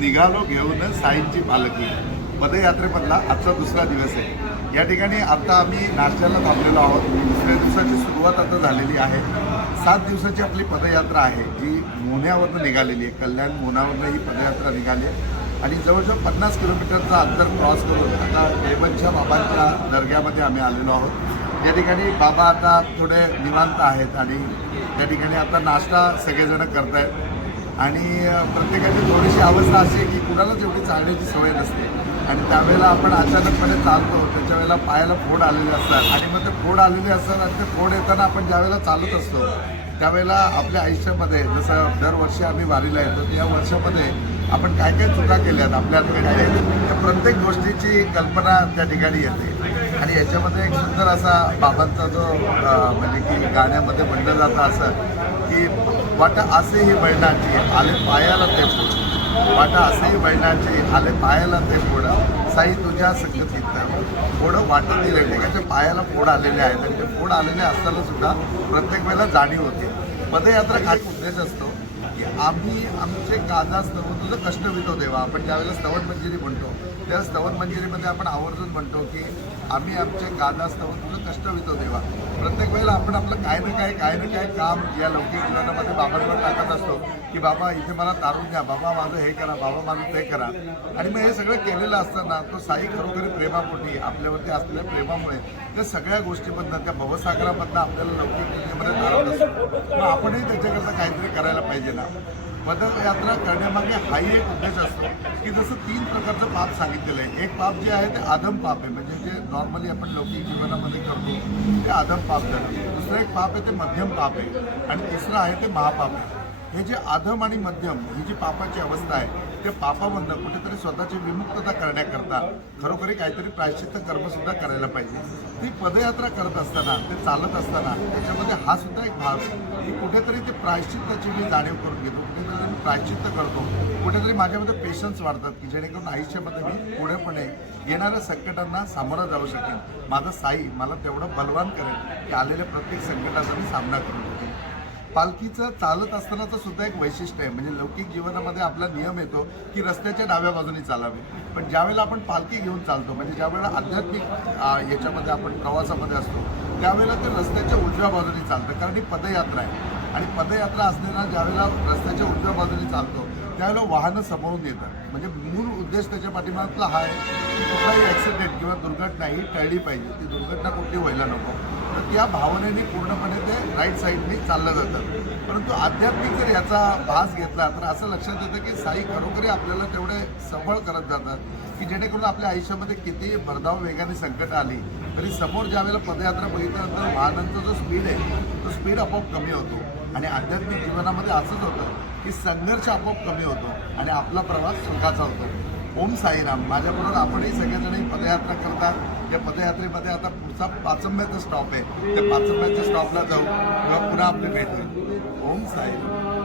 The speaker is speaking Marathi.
निघालो घेऊन साईंची पालखी. पदयात्रेमधला आजचा दुसरा दिवस आहे. या ठिकाणी आता आम्ही नाश्त्याला थांबलेलो आहोत. दुसऱ्या दिवसाची सुरुवात आता झालेली आहे. सात दिवसाची आपली पदयात्रा आहे जी मोन्यावरनं निघालेली आहे. कल्याण मोन्यावरनं ही पदयात्रा निघाली आहे. आणि जवळजवळ पन्नास किलोमीटरचा अंतर क्रॉस करून आता देवनच्या बाबांच्या दर्ग्यामध्ये आम्ही आलेलो आहोत. या ठिकाणी बाबा आता थोडे निवांत आहेत आणि त्या ठिकाणी आता नाश्ता सगळेजण करत आहेत आणि प्रत्येकाची थोडीशी अवस्था अशी आहे की कुणालाच एवढी चालण्याची सवय नसते. आणि त्यावेळेला आपण अचानकपणे चालतो त्याच्या वेळेला पायाला फोड आलेले असतात. आणि मग ते फोड आलेले असतात आणि ते फोड येताना आपण ज्यावेळेला चालत असतो त्यावेळेला आपल्या आयुष्यामध्ये जसं दरवर्षी आम्ही वारीला येतो या वर्षामध्ये आपण काय काय चुका केल्यात आहेत आपल्याकडे त्या प्रत्येक गोष्टीची कल्पना त्या ठिकाणी येते. आणि याच्यामध्ये एक सुंदर असा बाबांचा जो म्हणजे की गाण्यामध्ये म्हणलं जातं असं की वाटा असेही वळणाची आले पायाला ते पुढं वाटा असेही आले पायाला ते फोड. साई तुझ्या संगतीत फोड वाटत दिले. त्याच्या पायाला फोड आलेले आहेत. आणि ते फोड आलेले असताना सुद्धा प्रत्येक वेळेला जाणीव होते. पदयात्रा काय उद्देश असतो. की आम्ही आमचे गाजा स्तवन तुझं कष्ट वितो देवा. आपण ज्यावेळेला स्तवन मंजिरी म्हणतो त्या स्तवन मंजिरीमध्ये आपण आवर्जून म्हणतो की आम्ही आमचे गाजा स्तवन तुझं कष्ट वितो देवा. प्रत्येक वेळेला आपण आपलं काय ना काय काय ना काय काम या लौकिक जीवनामध्ये बाबांवर टाकत असतो की बाबा इथे मला तारून घ्या बाबा माझं हे करा. बाबा माझं ते करा. आणि मग हे सगळं केलेलं असताना तो साई खरोखरी प्रेमापोटी आपल्यावरती असलेल्या प्रेमामुळे त्या सगळ्या गोष्टीमधनं त्या भवसागरामधनं आपल्याला लौकिक दुनियेमध्ये तारत असतो. मग आपणही त्याच्याकरता काहीतरी करायला पाहिजे. केला. पदयात्रा करण्यामागे हाही एक उद्देश असतो की जसं तीन प्रकारचं पाप सांगितलेलं आहे. एक पाप जे आहे ते आदम पाप आहे. म्हणजे जे नॉर्मली आपण लौकिक जीवनामध्ये करतो ते आदम पाप झालं. दुसरं एक पाप आहे ते मध्यम पाप आहे. आणि तिसरं आहे ते महापाप आहे. हे जे आधम आणि मध्यम ही जी पापाची अवस्था आहे त्या पापामधनं कुठेतरी स्वतःची विमुक्तता करण्याकरता खरोखरी काहीतरी प्रायश्चित्त कर्मसुद्धा करायला पाहिजे. ती पदयात्रा करत असताना ते चालत असताना त्याच्यामध्ये हा सुद्धा एक भाग की कुठेतरी ते प्रायश्चित्ताची मी जाणीव करून घेतो कुठेतरी मी प्रायश्चित्त करतो. कुठेतरी माझ्यामध्ये पेशन्स वाढतात की जेणेकरून आयुष्यामध्ये मी पुढेपणे येणाऱ्या संकटांना सामोरा जाऊ शकेन. माझं साई मला तेवढं बलवान करेल की आलेल्या प्रत्येक संकटाचा मी सामना करू शकेन पालखीचं चालत असतानाचं सुद्धा एक वैशिष्ट्य आहे. म्हणजे लौकिक जीवनामध्ये आपला नियम येतो की रस्त्याच्या डाव्या बाजूने चालावे. पण ज्यावेळेला आपण पालखी घेऊन चालतो म्हणजे ज्यावेळेला आध्यात्मिक याच्यामध्ये आपण प्रवासामध्ये असतो त्यावेळेला ते रस्त्याच्या उजव्या बाजूने चालतं. कारण ही पदयात्रा आहे. आणि पदयात्रा असताना ज्यावेळेला रस्त्याच्या उजव्या बाजूने चालतो त्यावेळेला वाहनं समोरून येतात. म्हणजे मूळ उद्देश त्याच्या पाठीमागला हा आहे की कुठलाही ॲक्सिडेंट किंवा दुर्घटना ही टळली पाहिजे. ती दुर्घटना कुठली व्हायला नको. तर त्या भावनेने पूर्णपणे ते राईट साईडने चाललं जातं. परंतु आध्यात्मिक जर याचा भास घेतला तर असं लक्षात येतं की साई खरोखरी आपल्याला तेवढे सबळ करत जातात की जेणेकरून आपल्या आयुष्यामध्ये किती भरधाव वेगाने संकट आली तरी समोर ज्यावेळेला पदयात्रा बघितल्यानंतर वाहनांचा जो स्पीड आहे तो स्पीड आपोआप कमी होतो. आणि आध्यात्मिक जीवनामध्ये असंच होतं की संघर्ष आपोआप कमी होतो आणि आपला प्रवास सुखाचा होतो. ओम साईराम. माझ्याबरोबर आपणही सगळेजण पदयात्रा करतात. त्या पदयात्रेमध्ये आता पुढचा पाचंब्याचा स्टॉप आहे. त्या पाचंब्याच्या स्टॉपला जाऊ किंवा पुन्हा आपली भेट होईल. ओम साईराम.